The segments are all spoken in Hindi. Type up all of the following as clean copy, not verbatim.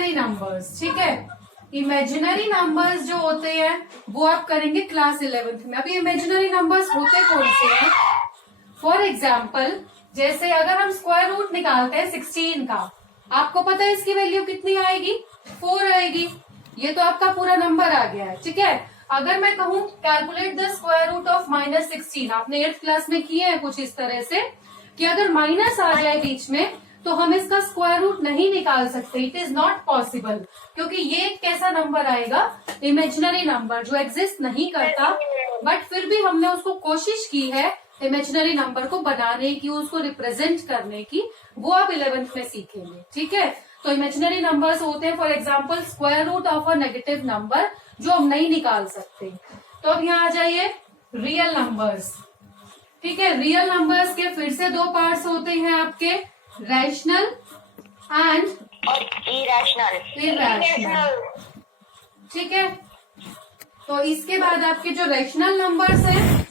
इमेजिनरी नंबर्स, ठीक है। इमेजिनरी नंबर्स जो होते हैं वो आप करेंगे क्लास 11th में। अभी इमेजिनरी नंबर्स होते कौन से हैं? फॉर एग्जाम्पल, जैसे अगर हम स्क्वायर रूट निकालते हैं 16 का, आपको पता है इसकी वैल्यू कितनी आएगी? 4 आएगी। ये तो आपका पूरा नंबर आ गया है, ठीक है। अगर मैं कहूँ calculate the square root of -16, आपने 8th क्लास में किए हैं कुछ इस तरह से कि अगर माइनस आ जाए बीच में तो हम इसका स्क्वायर रूट नहीं निकाल सकते, इट इज नॉट पॉसिबल, क्योंकि ये एक कैसा नंबर आएगा? इमेजिनरी नंबर जो एग्जिस्ट नहीं करता, बट फिर भी हमने उसको कोशिश की है इमेजिनरी नंबर को बनाने की, उसको रिप्रेजेंट करने की, वो आप 11th में सीखेंगे, ठीक है। तो इमेजिनरी नंबर्स होते हैं for example square root of a negative number जो हम नहीं निकाल सकते। तो अब यहाँ आ जाइए रियल नंबर्स, ठीक है। रियल नंबर्स के फिर से दो पार्ट्स होते हैं आपके, रैशनल एंड इरेशनल, ठीक है। तो इसके बाद आपके जो रैशनल नंबर्स हैं,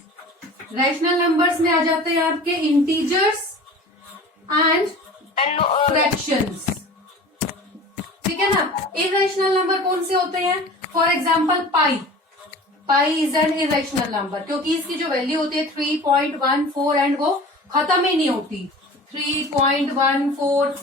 रैशनल नंबर्स में आ जाते हैं आपके इंटीजर्स एंड फ्रैक्शंस, ठीक है ना। इरेशनल नंबर कौन से होते हैं? For example pi, pi is an irrational number, क्योंकि इसकी जो वैल्यू होती है 3.14 एंड वो खत्म ही नहीं होती। 3.14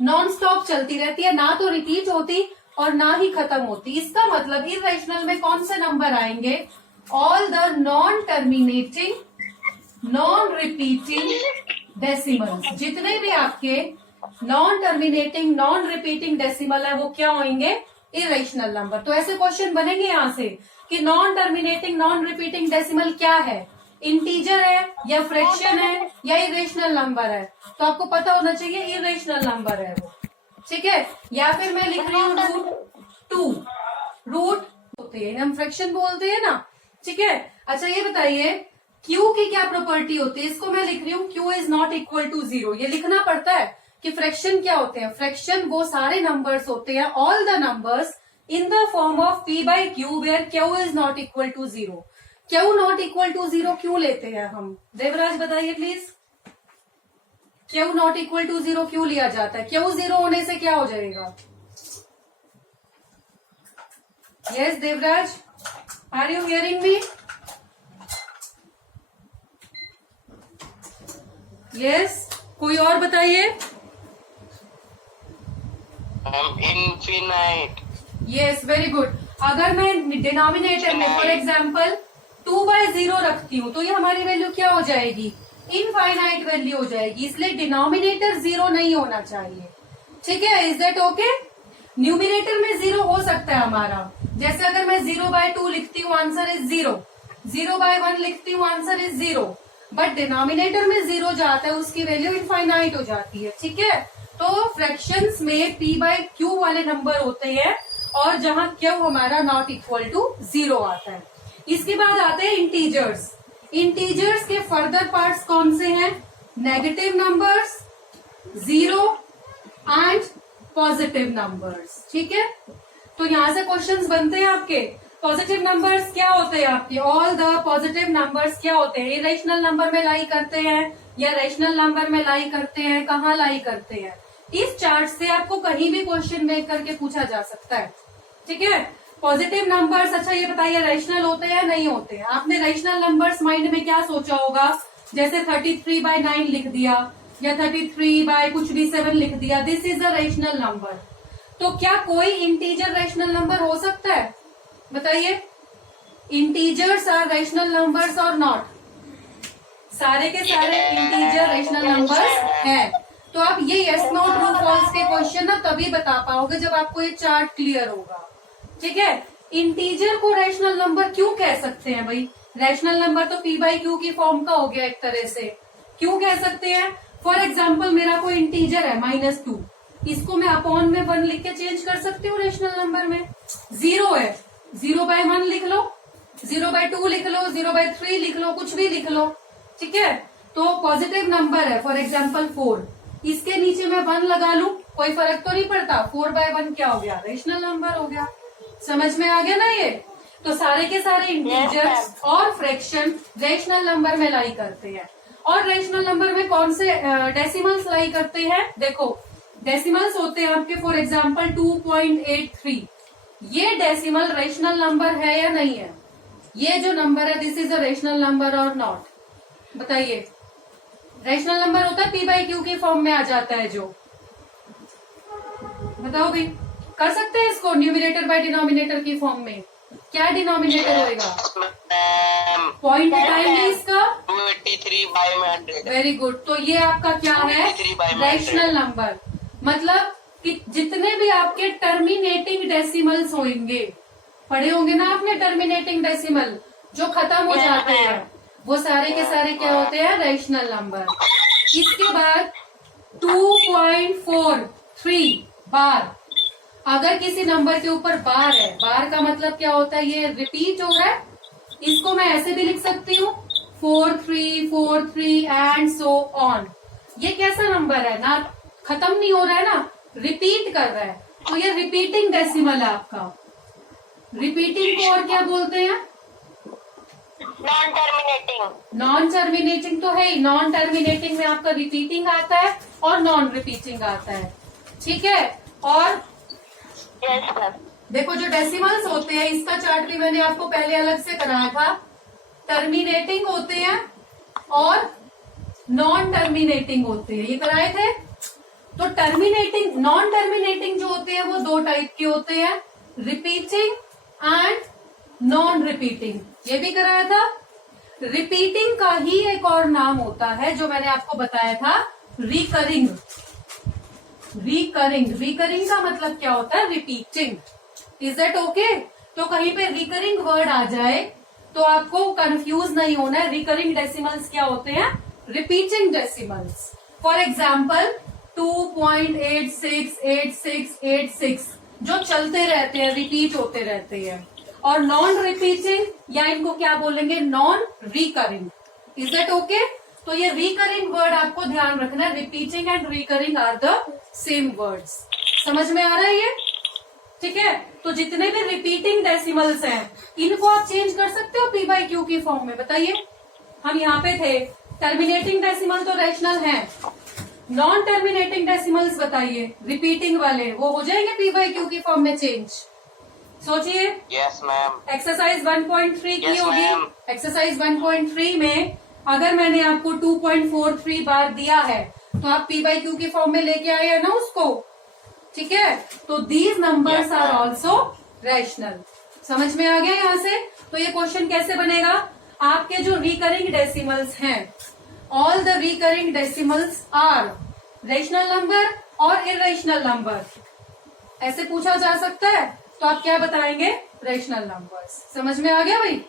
नॉन स्टॉप चलती रहती है, ना तो रिपीट होती और ना ही खत्म होती। इसका मतलब इरेशनल में कौन से नंबर आएंगे? All the non terminating, non repeating decimals, जितने भी आपके non terminating, non repeating decimal है वो क्या होंगे? Irrational number. तो ऐसे क्वेश्चन बनेंगे यहाँ से कि non terminating, non repeating decimal क्या है? इंटीजर है या फ्रैक्शन है या इरेशनल नंबर है? तो आपको पता होना चाहिए इरेशनल नंबर है वो, ठीक है। या फिर मैं लिख रही हूँ √2, रूट होते हैं, हम फ्रैक्शन बोलते हैं ना, ठीक है। अच्छा ये बताइए Q की क्या प्रॉपर्टी होती है? इसको मैं लिख रही हूँ Q is not equal to 0। ये लिखना पड़ता है कि फ्रैक्शन क्या होते हैं। फ्रैक्शन वो सारे नंबर्स होते हैं, all the numbers in the form of P/Q where Q is not equal to 0। Q not equal to 0 क्यों लेते हैं हम? देवराज बताइए please, Q not equal to 0 क्यों लिया जाता है? Q 0 होने से क्या हो जाएगा? Yes Devraj, are you hearing me? Yes, कोई और बताइए। इनफिनाइट। Yes, very good. अगर मैं डिनोमिनेटर में फॉर एग्जाम्पल 2/0 रखती हूँ तो ये हमारी वैल्यू क्या हो जाएगी? इनफाइनाइट वैल्यू हो जाएगी, इसलिए डिनोमिनेटर 0 नहीं होना चाहिए, ठीक है। Is that okay? न्यूमिनेटर में 0 हो सकता है हमारा, जैसे अगर मैं 0/2 लिखती हूँ आंसर इज 0, 0/1 लिखती हूँ आंसर इज 0, बट डिनोमिनेटर में 0 जाता है, उसकी वैल्यू इनफाइनाइट हो जाती है, ठीक है। तो फ्रैक्शंस में P/Q वाले नंबर होते हैं और जहां Q हमारा नॉट इक्वल टू 0 आता है। इसके बाद आते हैं इंटीजर्स। इंटीजर्स के फर्दर पार्ट्स कौन से हैं? Negative numbers, 0 and positive numbers, ठीक है। तो यहां से क्वेश्चंस बनते हैं आपके। पॉजिटिव नंबर्स क्या होते हैं आपके? ऑल द पॉजिटिव नंबर्स क्या होते हैं? इरेशनल नंबर में लाई करते हैं या रेशनल नंबर में लाई करते हैं? कहाँ लाई करते हैं? इस चार्ट से आपको कहीं भी क्वेश्चन मेक करके पूछा जा सकता है, ठीक है। पॉजिटिव नंबर्स, अच्छा ये बताइए रेशनल होते हैं नहीं होते हैं? आपने रेशनल नंबर्स माइंड में क्या सोचा होगा? जैसे 33/9 लिख दिया या 33 कुछ भी 7 लिख दिया, this is a rational number. तो क्या कोई इंटीजर रेशनल नंबर हो सकता है? बताइए, इंटीजर्स आर रेशनल नंबर्स और नॉट? सारे के सारे इंटीजर रेशनल नंबर्स हैं। तो आप ये यस नो ट्रू फॉल्स के क्वेश्चन ना तभी बता पाओगे जब आपको ये चार्ट क्लियर होगा, ठीक है। इंटीजर को रेशनल नंबर क्यों कह सकते हैं भाई? रेशनल नंबर तो P/Q की फॉर्म का हो गया एक तरह से, क्यों कह सकते हैं? फॉर एग्जाम्पल मेरा कोई इंटीजर है -2, इसको मैं अपॉन में 1 लिख के चेंज कर सकती हूँ रेशनल नंबर में। 0 है, 0/1 लिख लो, 0/2 लिख लो, 0/3 लिख लो, कुछ भी लिख लो, ठीक है। तो पॉजिटिव नंबर है फॉर एग्जाम्पल 4, इसके नीचे मैं 1 लगा लूं, कोई फर्क तो नहीं पड़ता। 4/1 क्या हो गया? रेशनल नंबर हो गया। समझ में आ गया ना ये? तो सारे के सारे इंटीजर्स और फ्रैक्शन रेशनल नंबर में लाई करते हैं। और रेशनल नंबर में कौन से डेसिमल्स लाई करते हैं? देखो डेसिमल्स होते हैं आपके फॉर एग्जाम्पल 2.83, ये डेसिमल रेशनल नंबर है या नहीं है? ये जो नंबर है this is a rational number और नॉट? बताइए, रेशनल नंबर होता है p/q की फॉर्म में आ जाता है जो, बताओ भी, कर सकते हैं इसको न्यूमिनेटर बाय डिनोमिनेटर की फॉर्म में? क्या डिनोमिनेटर होएगा? पॉइंट टाइम इसका 283/100। Very good. तो ये आपका क्या है? 283/100। Rational number. मतलब कि जितने भी आपके टर्मिनेटिंग डेसिमल्स होंगे, पढ़े होंगे ना आपने टर्मिनेटिंग डेसिमल जो खत्म हो जाते हैं, वो सारे के सारे क्या होते हैं? Rational number. इसके बाद 2.43 बार, अगर किसी नंबर के ऊपर बार है, बार का मतलब क्या होता है? ये रिपीट हो रहा है। इसको मैं ऐसे भी लिख सकती हूँ 4343 एंड सो ऑन। ये कैसा नंबर है? ना खत्म नहीं हो रहा है ना, रिपीट कर रहा है, तो ये रिपीटिंग डेसिमल है आपका। रिपीटिंग को और क्या बोलते हैं? Non terminating. नॉन टर्मिनेटिंग तो है ही, नॉन टर्मिनेटिंग में आपका रिपीटिंग आता है और नॉन रिपीटिंग आता है, ठीक है। और यस सर। देखो जो डेसिमल्स होते हैं, इसका चार्ट भी मैंने आपको पहले अलग से कराया था। टर्मिनेटिंग होते हैं और नॉन टर्मिनेटिंग होते हैं, ये कराए थे। तो टर्मिनेटिंग, नॉन टर्मिनेटिंग जो होते हैं वो दो टाइप के होते हैं, रिपीटिंग एंड नॉन रिपीटिंग, ये भी कराया था। रिपीटिंग का ही एक और नाम होता है जो मैंने आपको बताया था, रिकरिंग। रिकरिंग का मतलब क्या होता है? रिपीटिंग। Is that okay? तो कहीं पे रिकरिंग वर्ड आ जाए तो आपको कंफ्यूज नहीं होना है। रिकरिंग डेसिमल्स क्या होते हैं? Repeating decimals. फॉर एग्जाम्पल 2.868686 जो चलते रहते हैं, रिपीट होते रहते हैं। और नॉन रिपीटिंग या इनको क्या बोलेंगे? Non recurring. Is that okay? तो ये रिकरिंग वर्ड आपको ध्यान रखना है। Repeating and recurring are the same words. समझ में आ रहा है ये? ठीक है। तो जितने भी रिपीटिंग डेसिमल्स हैं, इनको आप चेंज कर सकते हो p/q की फॉर्म में। बताइए, हम यहाँ पे थे, टर्मिनेटिंग डेसिमल तो रैशनल हैं, नॉन टर्मिनेटिंग डेसिमल्स बताइए, रिपीटिंग वाले, वो हो जाएंगे p/q की फॉर्म में चेंज। सोचिए। Yes ma'am. एक्सरसाइज 1.3 की Yes, होगी। ma'am. एक्सरसाइज 1.3 में अगर मैंने आपको 2.43 बार दिया है तो आप p/q की फॉर्म में लेके आए हैं ना उसको, ठीक है। तो these numbers Yes, are ma'am. Also rational. समझ में आ गया यहाँ से? तो ये क्वेश्चन कैसे बनेगा? आपके जो रिकरिंग डेसिमल्स हैं, all the recurring decimals are rational number और इरेशनल नंबर, ऐसे पूछा जा सकता है। तो आप क्या बताएंगे? Rational numbers. समझ में आ गया भाई?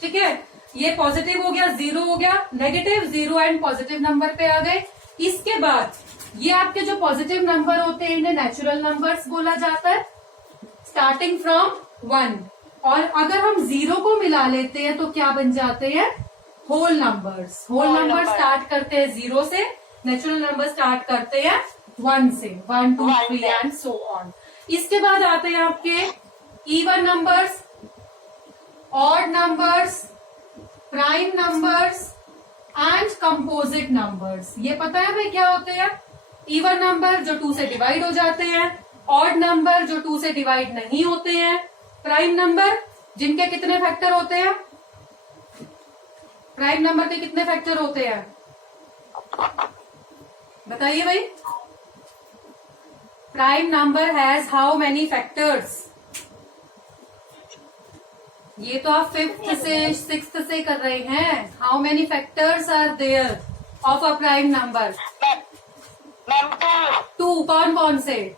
ठीक है। ये पॉजिटिव हो गया, जीरो हो गया, negative, zero and positive number पे आ गए। इसके बाद ये आपके जो पॉजिटिव नंबर होते हैं इन्हें नेचुरल नंबर्स बोला जाता है, स्टार्टिंग फ्रॉम 1। और अगर हम जीरो को मिला लेते हैं तो क्या बन जाते हैं? Whole numbers. Whole number start करते हैं जीरो से, नेचुरल नंबर स्टार्ट करते हैं 1 से, 1 2 3 एंड सो ऑन। इसके बाद आते हैं आपके even numbers, odd numbers, prime numbers and composite numbers. ये पता है भाई क्या होते हैं? इवन नंबर जो 2 से डिवाइड हो जाते हैं, ऑड नंबर जो 2 से डिवाइड नहीं होते हैं, प्राइम नंबर जिनके कितने फैक्टर होते हैं? प्राइम नंबर के कितने फैक्टर होते हैं? बताइए भाई। Prime number has how many factors? ये तो आप 5th से 6th से कर रहे हैं। How many factors are there of a prime number? Ma'am 2। कौन कौन से?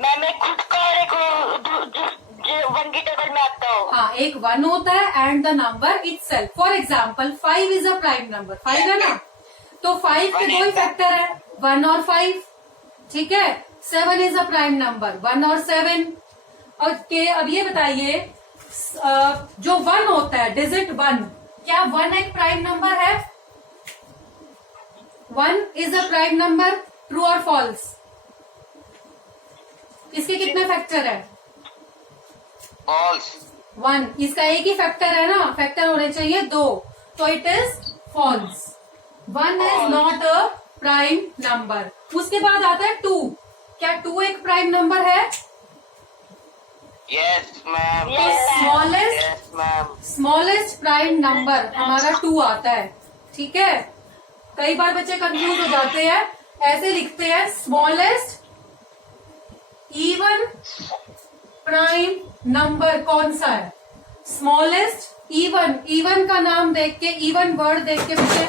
मैम एक खुद का और एक जो 1 की टेबल में आता हो। हाँ, एक 1 होता है and the number itself. For example 5 is a prime number. 5 है ना, तो 5 के 2 ही फैक्टर है, 1 और 5, ठीक है। 7 इज अ प्राइम नंबर, 1 और 7। और के अब ये बताइए, जो 1 होता है, डिजिट 1, क्या 1 एक प्राइम नंबर है? 1 is a prime number, true और फॉल्स? इसके कितने फैक्टर है? फॉल्स। 1, इसका एक ही फैक्टर है ना, फैक्टर होने चाहिए 2, तो it is false. 1 is not a prime number. उसके बाद आता है 2। क्या 2 एक प्राइम नंबर है? Yes ma'am. Smallest prime number हमारा 2 आता है। ठीक है, कई बार बच्चे कंफ्यूज हो जाते हैं, ऐसे लिखते हैं स्मॉलेस्ट इवन प्राइम नंबर कौन सा है? स्मॉलेस्ट इवन का नाम देख के, इवन वर्ड देख के बच्चे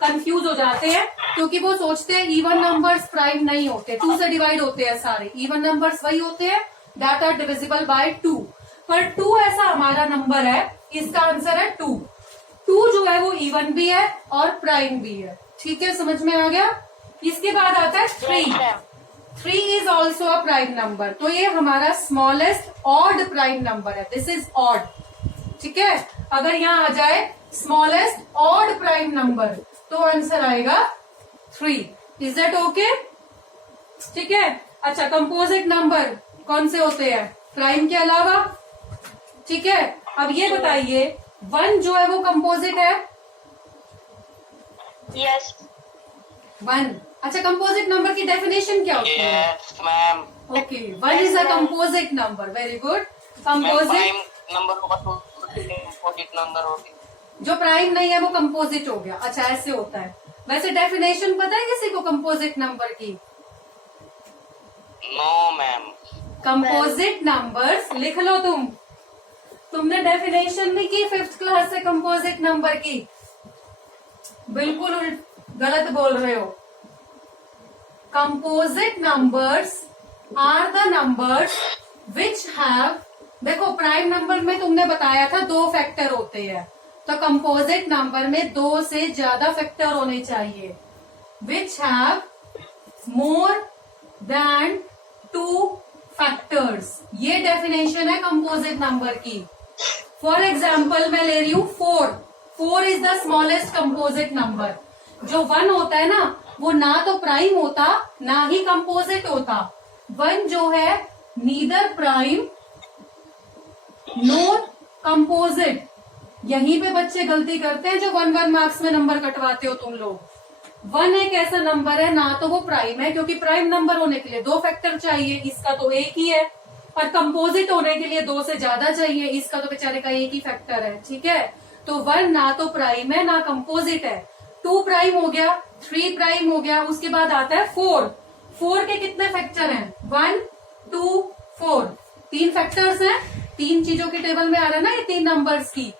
कंफ्यूज हो जाते हैं, क्योंकि वो सोचते हैं इवन नंबर्स प्राइम नहीं होते, 2 से डिवाइड होते हैं सारे। इवन नंबर्स वही होते हैं दैट आर डिविजिबल बाय 2, पर 2 ऐसा हमारा नंबर है, इसका आंसर है 2। 2 जो है वो इवन भी है और प्राइम भी है। ठीक है, समझ में आ गया? इसके बाद आता है 3। 3 is also a prime number, तो ये हमारा स्मॉलेस्ट ऑड प्राइम नंबर है। This is odd. ठीक है, अगर यहाँ आ जाए स्मॉलेस्ट ऑड प्राइम नंबर तो आंसर आएगा 3। Is that okay? ठीक है, अच्छा कंपोजिट नंबर कौन से होते हैं प्राइम के अलावा? ठीक है, अब ये बताइए 1 जो है वो कंपोजिट है? यस 1। अच्छा, कंपोजिट नंबर की डेफिनेशन क्या होती है? Yes ma'am. Okay, 1 is a composite number. Very good. Composite number होगा तो कंपोजिट नंबर होगी। जो प्राइम नहीं है वो कंपोजिट हो गया। अच्छा, ऐसे होता है। वैसे डेफिनेशन पता है किसी को कंपोजिट नंबर की? No ma'am. कंपोजिट नंबर्स लिख लो तुमने डेफिनेशन नहीं की 5th क्लास से कंपोजिट नंबर की? बिल्कुल गलत बोल रहे हो। Composite numbers are the numbers which have, देखो प्राइम नंबर में तुमने बताया था 2 फैक्टर होते हैं, तो कंपोजिट नंबर में 2 से ज्यादा फैक्टर होने चाहिए। Which have more than 2 factors, ये डेफिनेशन है कंपोजिट नंबर की। फॉर एग्जाम्पल मैं ले रही हूँ 4। 4 is the smallest composite number. जो 1 होता है ना, वो ना तो प्राइम होता ना ही कंपोजिट होता। 1 जो है नीदर प्राइम नोर कंपोजिट। यहीं पे बच्चे गलती करते हैं जो 1 मार्क्स में नंबर कटवाते हो तुम लोग। 1 एक ऐसा नंबर है ना तो वो प्राइम है, क्योंकि प्राइम नंबर होने के लिए 2 फैक्टर चाहिए, इसका तो 1 ही है, और कंपोजिट होने के लिए 2 से ज्यादा चाहिए, इसका तो बेचारे का 1 ही फैक्टर है। ठीक है, तो 1 ना तो प्राइम है ना कंपोजिट है। 2 प्राइम हो गया, 3 प्राइम हो गया, उसके बाद आता है 4। 4 के कितने फैक्टर हैं? 1 2 4, 3 फैक्टर्स हैं। 3 चीजों की टेबल में आ रहा है ना ये 3 नंबर्स की,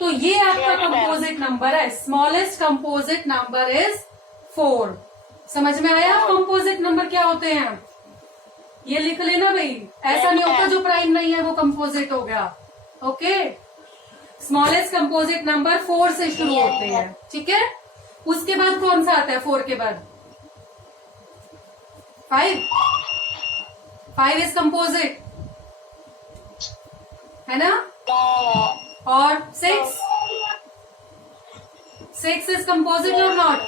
तो ये आपका कंपोजिट नंबर है। Smallest composite number is 4। समझ में आया कंपोजिट नंबर क्या होते हैं? ये लिख लेना भाई, ऐसा नहीं होता जो प्राइम नहीं है वो कंपोजिट हो गया। ओके, स्मॉलेस्ट कंपोजिट नंबर 4 से शुरू होते हैं। ठीक है, उसके बाद कौन सा आता है 4 के बाद? 5। 5 इज कंपोजिट है ना? और 6 इज कंपोजिट और नॉट?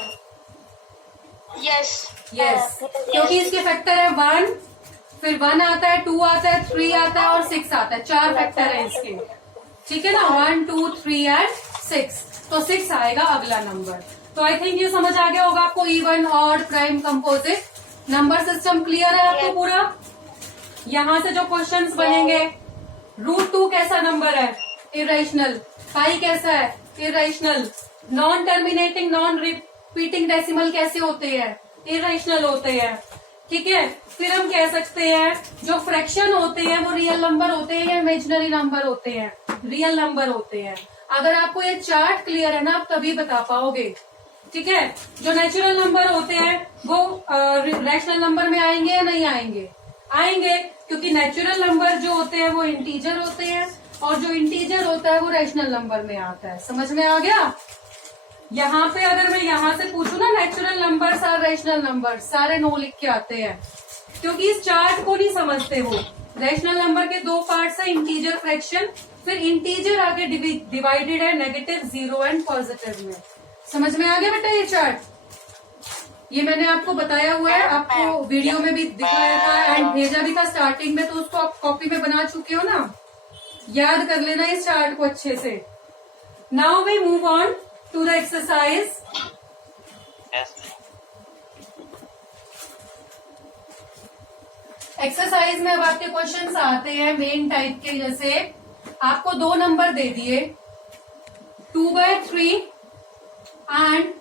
यस यस, क्योंकि इसके फैक्टर है 1, फिर 1 आता है, 2 आता है, 3 आता है और 6 आता है। 4 फैक्टर है इसके। ठीक है ना, 1 2 3 एंड 6, तो 6 आएगा अगला नंबर। तो आई थिंक ये समझ आ गया होगा आपको even odd prime composite number system clear है आपको पूरा? यहाँ से जो क्वेश्चंस बनेंगे, √2 कैसा नंबर है? इरेशनल। पाई कैसा है? Irrational. Non terminating non repeating decimal कैसे होते हैं? इरेशनल होते हैं। ठीक है, फिर हम कह सकते हैं जो फ्रैक्शन होते हैं वो रियल नंबर होते हैं या इमेजिनरी नंबर होते हैं? रियल नंबर होते हैं। अगर आपको ये चार्ट क्लियर है ना, आप तभी बता पाओगे। ठीक है, जो नेचुरल नंबर होते हैं वो रैशनल नंबर में आएंगे या नहीं आएंगे? आएंगे, क्योंकि नेचुरल नंबर जो होते हैं वो इंटीजर होते हैं, और जो इंटीजर होता है वो रैशनल नंबर में आता है। समझ में आ गया? यहाँ पे अगर मैं यहाँ से पूछूं ना, नेचुरल नंबर और रैशनल नंबर सारे नो लिख के आते हैं, क्योंकि इस चार्ट को नहीं समझते वो। रैशनल नंबर के 2 पार्ट्स है, इंटीजर फ्रैक्शन, फिर इंटीजर आगे डिवाइडेड है नेगेटिव 0 एंड पॉजिटिव में। समझ में आ गया बेटा ये चार्ट? ये मैंने आपको बताया हुआ है, आपको वीडियो में भी दिखाया था एंड भेजा भी था स्टार्टिंग में, तो उसको आप कॉपी में बना चुके हो ना, याद कर लेना इस चार्ट को अच्छे से। Now we move on to the exercise. Exercise में अब आपके क्वेश्चंस आते हैं मेन टाइप के, जैसे आपको 2 नंबर दे दिए 2/3 एंड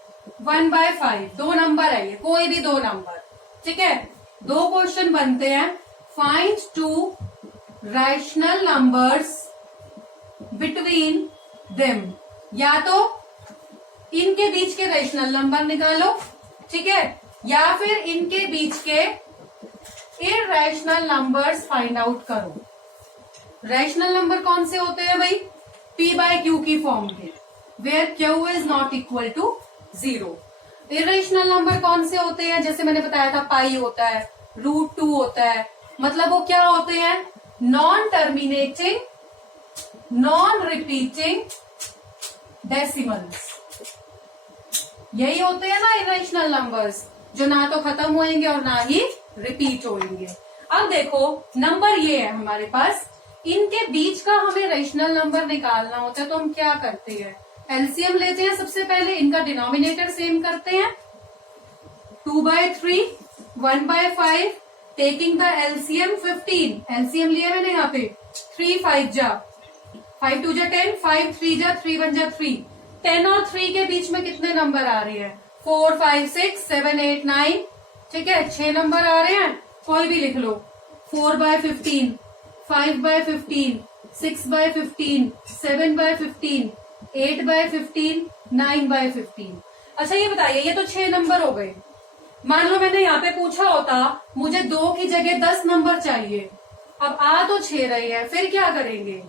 1/5, 2 नंबर है ये, कोई भी 2 नंबर, ठीक है। 2 क्वेश्चन बनते हैं, find 2 rational numbers between them, या तो इनके बीच के रैशनल नंबर निकालो, ठीक है, या फिर इनके बीच के इरैशनल नंबर्स फाइंड आउट करो। रैशनल नंबर कौन से होते हैं भाई? p/q की फॉर्म के, where q is not equal to 0। Irrational number कौन से होते हैं? जैसे मैंने बताया था, पाई होता है, √2 होता है, मतलब वो क्या होते हैं? Non terminating, non repeating decimals, यही होते हैं ना इरेशनल नंबर्स, जो ना तो खत्म होंगे और ना ही रिपीट होंगे। अब देखो नंबर ये है हमारे पास, इनके बीच का हमें रेशनल नंबर निकालना होता है, तो हम क्या करते हैं? एलसीएम लेते हैं सबसे पहले, इनका डिनोमिनेटर सेम करते हैं, 2/3 1/5, टेकिंग द एलसीएम 15, एलसीएम लिया मैंने यहाँ पे, 3 5 जा 5 2 जा 10, 5 3 जा 3 1 जा 3, 10 और 3 के बीच में कितने नंबर आ रहे हैं? 4 5 6 7 8 9, ठीक है, 6 नंबर आ रहे हैं, कोई भी लिख लो। 4/15, 5/15, 6/15, 7/15, 8/15, 9/15। अच्छा ये बताइए, ये तो 6 नंबर हो गए। मान लो मैंने यहाँ पे पूछा होता मुझे 2 की जगह 10 नंबर चाहिए, अब आ तो 6 रहे हैं, फिर क्या करेंगे?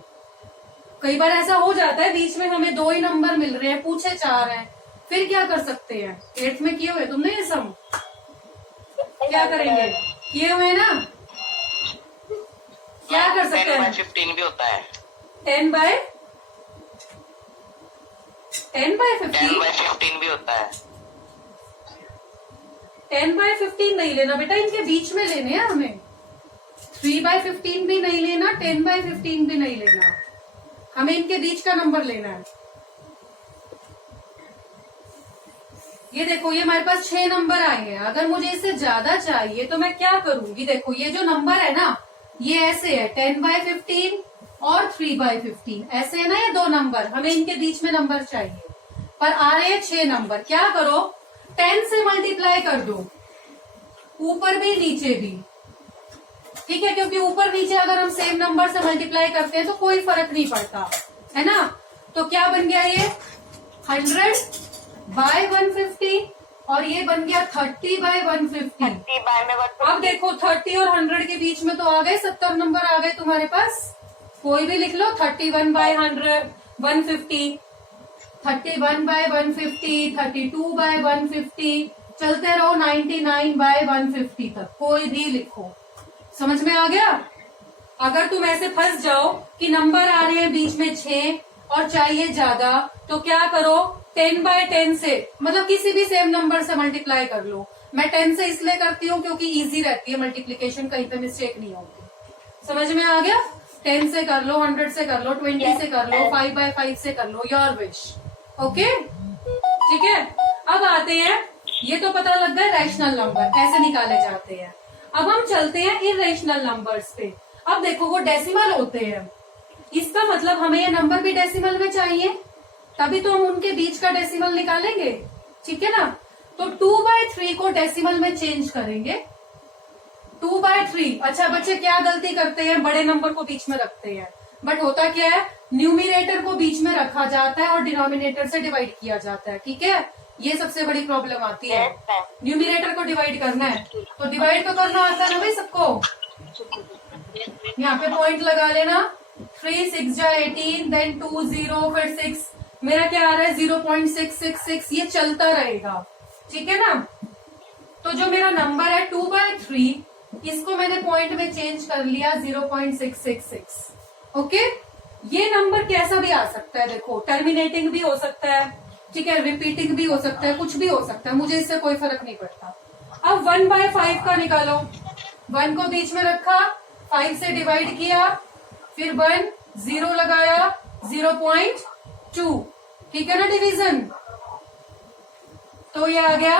कई बार ऐसा हो जाता है बीच में हमें 2 ही नंबर मिल रहे हैं, पूछे 4 हैं, फिर क्या कर सकते हैं? 8th में किए हुए तुमने ये सम, क्या करेंगे? किए हुए ना, क्या कर सकते हैं? 10/15 भी होता है, 10/15 10/15 भी होता है। 10/15 नहीं लेना बेटा, इनके बीच में लेने हैं हमें। 3/15 भी नहीं लेना, 10/15 भी नहीं लेना, हमें इनके बीच का नंबर लेना है। ये देखो, ये हमारे पास 6 नंबर आए हैं, अगर मुझे इससे ज्यादा चाहिए तो मैं क्या करूंगी? देखो ये जो नंबर है ना, ये ऐसे है 10/15 और 3/15, ऐसे है ना ये 2 नंबर, हमें इनके बीच में नंबर चाहिए, पर आ रहे हैं 6 नंबर। क्या करो? 10 से मल्टीप्लाई कर दो, ऊपर भी नीचे भी, ठीक है, क्योंकि ऊपर नीचे अगर हम सेम नंबर से मल्टीप्लाई करते हैं तो कोई फर्क नहीं पड़ता, है ना। तो क्या बन गया? ये 100/150 और ये बन गया 30/150। 30/150। अब देखो 30 और 100 के बीच में तो आ गए 70 नंबर आ गए तुम्हारे पास, कोई भी लिख लो। 31/100 150, 31/150, 32/150, चलते रहो 99/150 तक, कोई भी लिखो। समझ में आ गया? अगर तुम ऐसे फंस जाओ कि नंबर आ रहे हैं बीच में 6 और चाहिए ज्यादा, तो क्या करो? 10/10 से, मतलब किसी भी सेम नंबर से मल्टीप्लाई कर लो। मैं 10 से इसलिए करती हूँ क्योंकि इजी रहती है मल्टीप्लीकेशन, कहीं पे मिस्टेक नहीं होती। समझ में आ गया? 10 से कर लो, 100 से कर लो, 20 से कर लो, 5/5 से कर लो, योर विश। ओके, ठीक है। अब आते हैं, ये तो पता लग गया रैशनल नंबर ऐसे निकाले जाते हैं। अब हम चलते हैं इररेशनल नंबर्स पे। अब देखो वो डेसिमल होते हैं, इसका मतलब हमें ये नंबर भी डेसिमल में चाहिए, तभी तो हम उनके बीच का डेसिमल निकालेंगे, ठीक है ना। तो 2/3 को डेसिमल में चेंज करेंगे, 2/3। अच्छा बच्चे क्या गलती करते हैं? बड़े नंबर को बीच में रखते हैं, बट होता क्या है, न्यूमिनेटर को बीच में रखा जाता है और डिनोमिनेटर से डिवाइड किया जाता है, ठीक है। ये सबसे बड़ी प्रॉब्लम आती है, न्यूमिनेटर को डिवाइड करना है, तो डिवाइड तो करना आता है ना भाई सबको। यहाँ पे पॉइंट लगा लेना, 3 6 जा 18, देन 2 0, फिर 6, मेरा क्या आ रहा है 0.666, ये चलता रहेगा, ठीक है ना। तो जो मेरा नंबर है 2/3, इसको मैंने पॉइंट में चेंज कर लिया 0.666। ओके, ये नंबर कैसा भी आ सकता है, देखो टर्मिनेटिंग भी हो सकता है, ठीक है, रिपीटिंग भी हो सकता है, कुछ भी हो सकता है, मुझे इससे कोई फर्क नहीं पड़ता। अब 1/5 का निकालो, 1 को बीच में रखा, 5 से डिवाइड किया, फिर 1 0 लगाया, 0.2, ठीक है ना डिवीजन। तो ये आ गया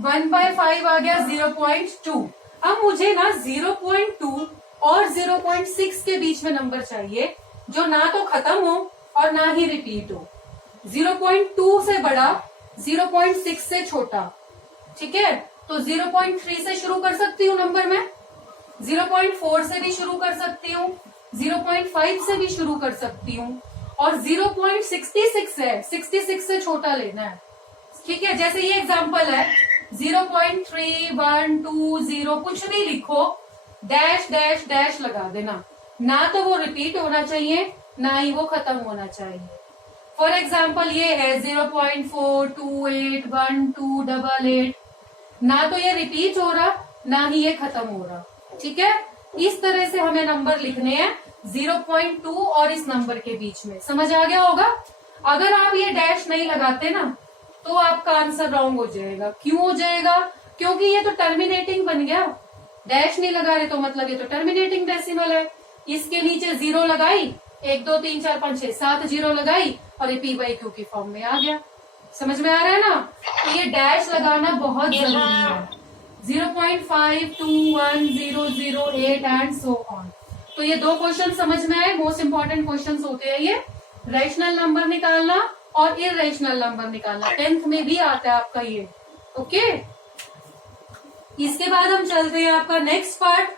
1/5 आ गया 0.2। अब मुझे ना 0.2 और 0.6 के बीच में नंबर चाहिए जो ना तो खत्म हो और ना ही रिपीट हो। 0.2 से बड़ा, 0.6 से छोटा। ठीक है, तो 0.3 से शुरू कर सकती हूँ नंबर में, 0.4 से भी शुरू कर सकती हूँ, 0.5 से भी शुरू कर सकती हूँ, और 0.66 है, 66 से छोटा लेना है। ठीक है, जैसे ये एग्जांपल है 0.3, 1, 2, 0 कुछ भी लिखो, डैश डैश डैश लगा देना। ना तो वो रिपीट होना चाहिए, ना ही वो खत्म होना चाहिए। फॉर एग्जाम्पल ये है 0.4281288, ना तो ये रिपीट हो रहा, ना ही ये खत्म हो रहा। ठीक है, इस तरह से हमें नंबर लिखने हैं 0.2 और इस नंबर के बीच में। समझ आ गया होगा? अगर आप ये डैश नहीं लगाते ना तो आपका आंसर रॉन्ग हो जाएगा। क्यों हो जाएगा? क्योंकि ये तो टर्मिनेटिंग बन गया। डैश नहीं लगा रहे तो मतलब ये तो टर्मिनेटिंग डेसिमल है। इसके नीचे 0 लगाई, 1 2 3 4 5 6 7 0 लगाई और ये p/q की फॉर्म में आ गया। समझ में आ रहा है ना? तो ये डैश लगाना बहुत जरूरी है। 0.5, 2, 1, 0, 0, 8 एंड सो ऑन। तो ये 2 क्वेश्चन समझ में आए। मोस्ट इंपॉर्टेंट क्वेश्चन होते हैं ये, रैशनल नंबर निकालना और इरेशनल नंबर निकालना। 10th में भी आता है आपका ये। ओके, इसके बाद हम चलते हैं आपका नेक्स्ट पार्ट,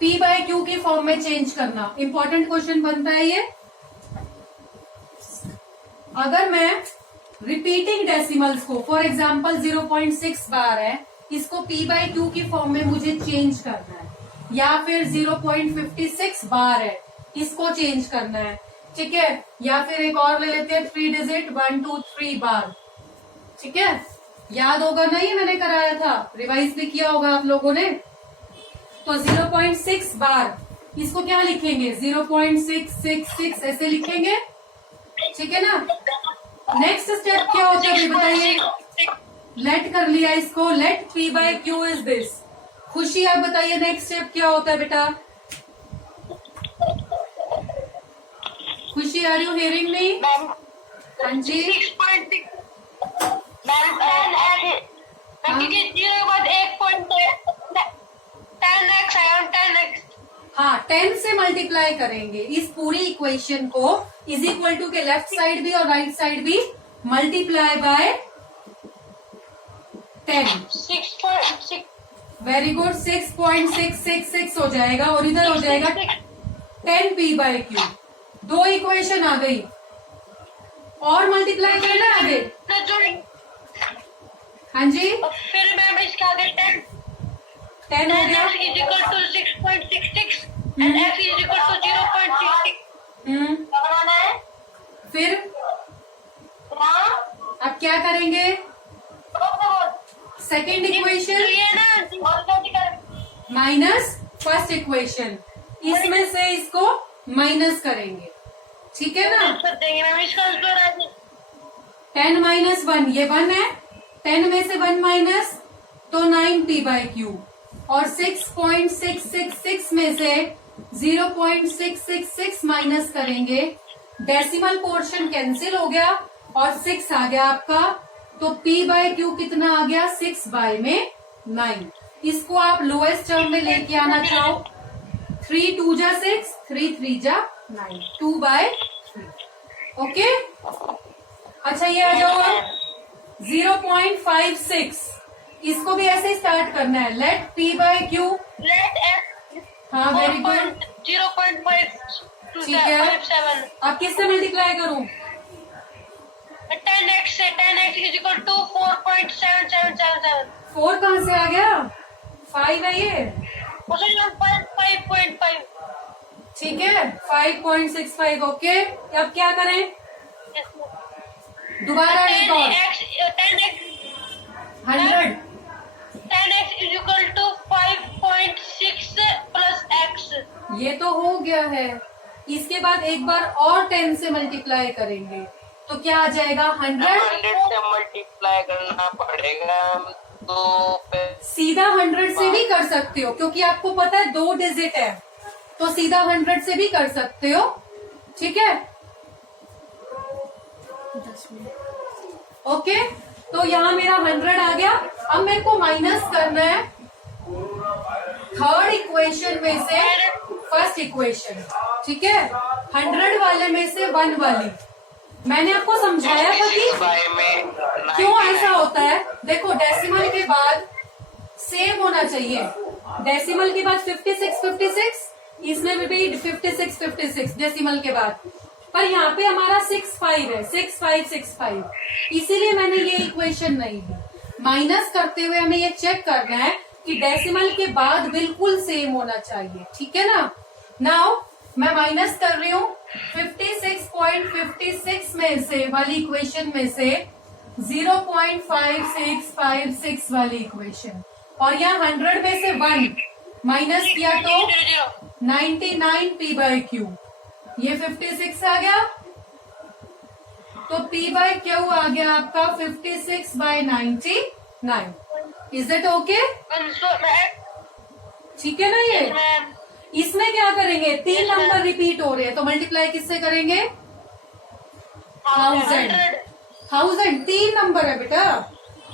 p/q की फॉर्म में चेंज करना। इंपॉर्टेंट क्वेश्चन बनता है ये। अगर मैं रिपीटिंग डेसिमल्स को, फॉर एग्जाम्पल 0.6 बार है, इसको p/q की फॉर्म में मुझे चेंज करना है, या फिर 0.56 बार है, इसको चेंज करना है। ठीक है, या फिर एक और ले लेते हैं 3 डिजिट 1 2 3 बार। ठीक है, याद होगा ना, ये मैंने कराया था, रिवाइज भी किया होगा आप लोगों ने। तो 0.6 बार, इसको क्या लिखेंगे? 0.666 ऐसे लिखेंगे। ठीक है ना? नेक्स्ट स्टेप क्या होता है बताइए? लेट कर लिया इसको, लेट p/q इज दिस। खुशी आप बताइए नेक्स्ट स्टेप क्या होता है बेटा? Khushi, are you hearing me? Ma'am हाँ जी, 6.6 मैम 10x आया 10x। हाँ 10 से मल्टीप्लाई करेंगे इस पूरी इक्वेशन को, इज इक्वल टू के लेफ्ट साइड भी और राइट साइड भी मल्टीप्लाई बाय 10। 6.6 वेरी गुड, 6.666 हो जाएगा और इधर हो जाएगा 10 p/q। 2 इक्वेशन आ गई और मल्टीप्लाई करना आगे। हाँ जी, फिर मैम इसके आगे 10 हो गया। x is equal to 6.66 and x is equal to 0.66। फिर अब क्या करेंगे? Second equation minus first equation, इसमें से इसको माइनस करेंगे। ठीक है ना? 10 माइनस 1, ये 1 है, 10 में से 1 माइनस तो 9 p/q, और 6.666 में से 0.666 माइनस करेंगे, डेसिमल पोर्शन कैंसिल हो गया और 6 आ गया आपका। तो p/q कितना आ गया? 6 बाय में 9। इसको आप लोएस्ट टर्म में लेके आना चाहो, 3 2 जा 6, 3 3 जा 9, 2/3। ओके, अच्छा ये आ जाओ 0.56, इसको भी ऐसे ही स्टार्ट करना है। लेट p/q, हाँ वेरी गुड, 0.5 ठीक है। 7। अब किससे मल्टीप्लाई करूं? 10x से 10x is equal to 4.7777। 4 कहाँ से आ गया? 5 है ये। 5.5। ठीक है, 5.65। ओके, अब क्या करें? दोबारा एक और 10x 100। 10x is equal to 5.6 plus x। ये तो हो गया है। इसके बाद एक बार और 10 से मल्टीप्लाई करेंगे तो क्या आ जाएगा? 100। 100 से मल्टीप्लाई करना पड़ेगा तो सीधा 100 से भी कर सकते हो, क्योंकि आपको पता है 2 डिजिट है, तो सीधा 100 से भी कर सकते हो। ठीक है, ओके, तो यहाँ मेरा 100 आ गया। अब मेरे को माइनस करना है थर्ड इक्वेशन में से फर्स्ट इक्वेशन, ठीक है, 100 वाले में से 1 वाली। मैंने आपको समझाया था कि में क्यों ऐसा होता है। देखो डेसिमल के बाद सेम होना चाहिए, डेसिमल के बाद 56 इसमें भी 56 डेसिमल के बाद, पर यहाँ पे हमारा 65 है, 65 इसीलिए मैंने ये इक्वेशन नहीं दी। माइनस करते हुए हमें ये चेक करना है कि डेसिमल के बाद बिल्कुल सेम होना चाहिए, ठीक है ना। नाउ मैं माइनस कर रही हूँ 56.56 में से वाली इक्वेशन में से 0.5656 वाली इक्वेशन, और यहाँ 100 में से 1 माइनस किया तो 99 p/q, ये 56 आ गया, तो p/q आ गया आपका 56/99। Is it okay? ठीक है ना। ये इसमें क्या करेंगे, 3 नंबर रिपीट हो रहे हैं तो मल्टीप्लाई किससे करेंगे? 1000 3 नंबर है बेटा।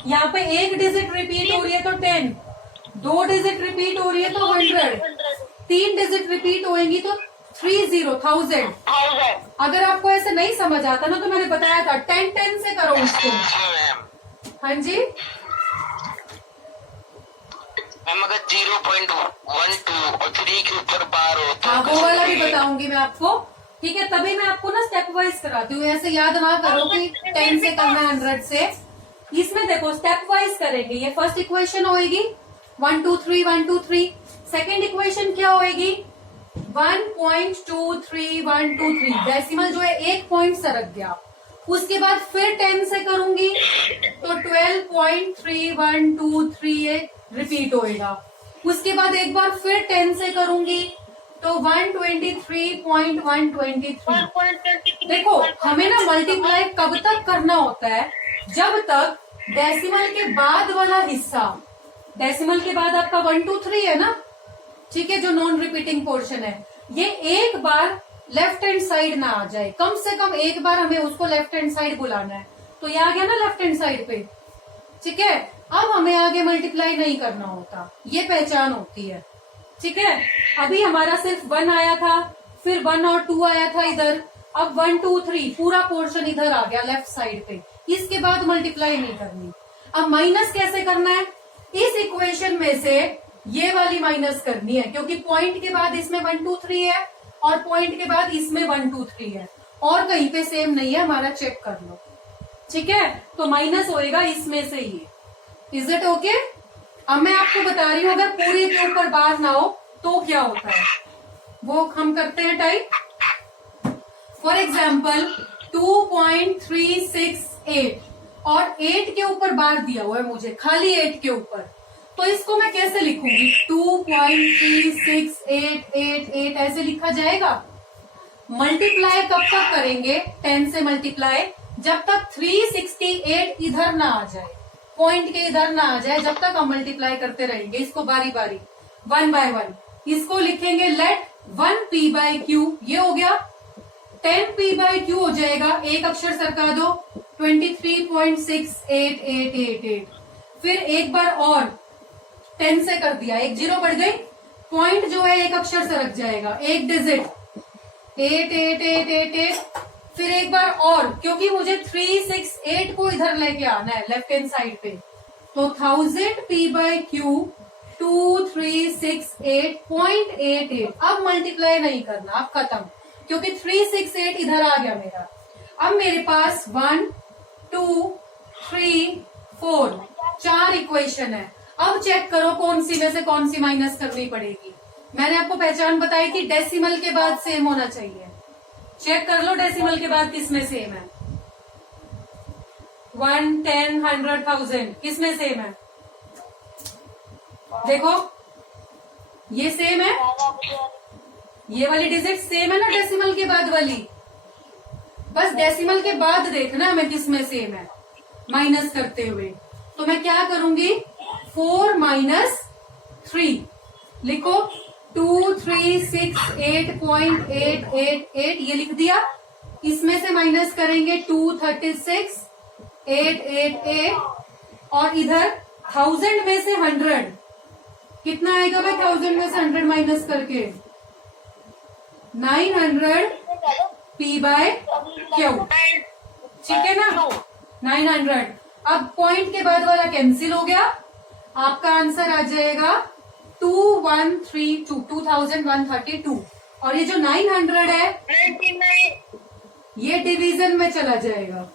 यहाँ पे 1 डिजिट रिपीट हो रही है तो 10, 2 डिजिट रिपीट हो रही है तो 100, 3 डिजिट रिपीट होएंगी तो 1000। अगर आपको ऐसे नहीं समझ आता ना तो मैंने बताया था 10 से करो उसको। हाँ जी मैम, अगर 0.12 और 3 के ऊपर बार हो तो हाँ वो वाला भी बताऊंगी मैं आपको, ठीक है। तभी मैं आपको ना स्टेप वाइज कराती हूँ, ऐसे याद ना करो कि 10 से करना 100 से। इसमें देखो स्टेप वाइज करेंगे। ये फर्स्ट इक्वेशन होएगी 1 2 3 1 2 3। सेकेंड इक्वेशन क्या होएगी 1.23123। डेसिमल जो है 1 पॉइंट सरक गया। उसके बाद फिर 10 से करूंगी तो 12.3123 रिपीट होएगा। उसके बाद एक बार फिर 10 से करूंगी तो 123.123। देखो हमें ना मल्टीप्लाई कब तक करना होता है, जब तक डेसिमल के बाद वाला हिस्सा, डेसिमल के बाद आपका 1 2 3 है ना, ठीक है, जो नॉन रिपीटिंग पोर्शन है, ये एक बार लेफ्ट हैंड साइड ना आ जाए। कम से कम एक बार हमें उसको लेफ्ट हैंड साइड बुलाना है। तो ये आ गया ना लेफ्ट हैंड साइड पे, ठीक है। अब हमें आगे मल्टीप्लाई नहीं करना होता, ये पहचान होती है, ठीक है। अभी हमारा सिर्फ 1 आया था, फिर 1 और 2 आया था इधर, अब 1 2 3 पूरा पोर्शन इधर आ गया लेफ्ट साइड पे। इसके बाद मल्टीप्लाई नहीं करनी। अब माइनस कैसे करना है, इस इक्वेशन में से ये वाली माइनस करनी है, क्योंकि पॉइंट के बाद इसमें 1 2 3 है और पॉइंट के बाद इसमें 1 2 3 है, और कहीं पे सेम नहीं है हमारा, चेक कर लो, ठीक है। तो माइनस होएगा इसमें से ये। Is it okay? अब मैं आपको बता रही हूँ अगर पूरे के ऊपर बार ना हो तो क्या होता है, वो हम करते हैं टाइप। फॉर एग्जाम्पल 2.368 और 8 के ऊपर बार दिया हुआ है मुझे, खाली 8 के ऊपर, तो इसको मैं कैसे लिखूंगी? 2.36888 ऐसे लिखा जाएगा। मल्टीप्लाई कब तक करेंगे 10 से मल्टीप्लाई, जब तक 368 इधर ना आ जाए, पॉइंट के इधर ना आ जाए, जब तक हम मल्टीप्लाई करते रहेंगे इसको बारी बारी 1 by 1। इसको लिखेंगे लेट 1 p/q, ये हो गया 10 p/q हो जाएगा, एक अक्षर सरका दो 23.68888। फिर एक बार और 10 से कर दिया, एक 0 बढ़ गई, पॉइंट जो है एक अक्षर सरक जाएगा, एक डिजिट 8888। फिर एक बार और, क्योंकि मुझे 368 को इधर लेके आना है लेफ्ट हैंड साइड पे, तो 1000 p/q 2368.88। अब मल्टीप्लाई नहीं करना, अब खत्म, क्योंकि 368 इधर आ गया मेरा। अब मेरे पास 1 2 3 4 4 इक्वेशन है। अब चेक करो कौन सी में से कौन सी माइनस करनी पड़ेगी। मैंने आपको पहचान बताई कि डेसिमल के बाद सेम होना चाहिए। चेक कर लो डेसिमल के बाद किसमें सेम है। 1 10 100 1000 किसमें सेम है? देखो ये सेम है, ये वाली डिजिट सेम है ना डेसिमल के बाद वाली। बस डेसिमल के बाद देखना हमें किसमें सेम है माइनस करते हुए। तो मैं क्या करूंगी, 4 - 3 लिखो, 2368.888 ये लिख दिया। इसमें से माइनस करेंगे 236.888 और इधर 1000 में से 100 कितना आएगा भाई 1000 में से 100 माइनस करके? 900 P बाय क्यू, ठीक है ना? 900। अब पॉइंट के बाद वाला कैंसिल हो गया, आपका आंसर आ जाएगा 2132। और ये जो 900 है 99। ये डिवीजन में चला जाएगा।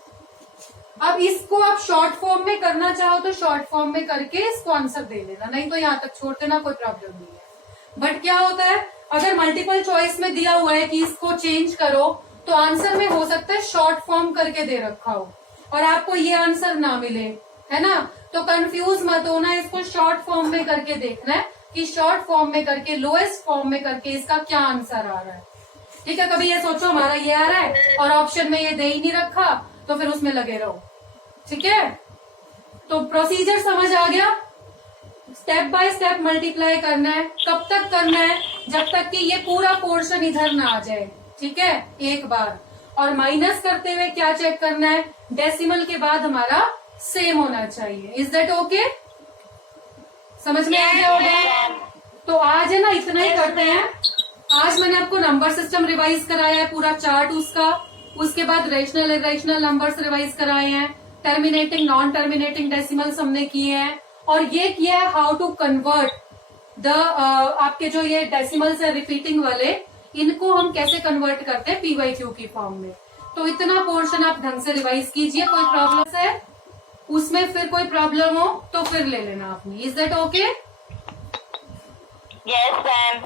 अब इसको आप शॉर्ट फॉर्म में करना चाहो तो शॉर्ट फॉर्म में करके इसको आंसर दे लेना, नहीं तो यहाँ तक छोड़ देना, कोई प्रॉब्लम नहीं है। बट क्या होता है, अगर मल्टीपल चॉइस में दिया हुआ है कि इसको चेंज करो, तो आंसर में हो सकता है शॉर्ट फॉर्म करके दे रखा हो और आपको ये आंसर ना मिले, है ना? तो कंफ्यूज मत होना, इसको शॉर्ट फॉर्म में करके देखना है कि शॉर्ट फॉर्म में करके, लोएस्ट फॉर्म में करके इसका क्या आंसर आ रहा है। ठीक है, कभी ये सोचो हमारा ये आ रहा है और ऑप्शन में ये दे ही नहीं रखा, तो फिर उसमें लगे रहो। ठीक है, तो प्रोसीजर समझ आ गया? स्टेप बाय स्टेप मल्टीप्लाई करना है। कब तक करना है? जब तक कि ये पूरा पोर्शन इधर ना आ जाए। ठीक है, एक बार। और माइनस करते हुए क्या चेक करना है? डेसिमल के बाद हमारा सेम होना चाहिए। Is that okay? समझ में आ गया होगा? तो आज है ना इतना ही करते हैं। आज मैंने आपको नंबर सिस्टम रिवाइज कराया है, पूरा चार्ट उसका। उसके बाद रेशनल इरेशनल नंबर्स रिवाइज कराए हैं, टर्मिनेटिंग नॉन टर्मिनेटिंग डेसिमल्स हमने किए हैं, और ये किया है हाउ टू कन्वर्ट द आपके जो ये डेसिमल्स है रिपीटिंग वाले, इनको हम कैसे कन्वर्ट करते हैं PYQ की फॉर्म में। तो इतना पोर्शन आप ढंग से रिवाइज कीजिए। कोई प्रॉब्लम है उसमें, फिर कोई प्रॉब्लम हो तो फिर ले लेना आपने। Is that okay? Yes ma'am.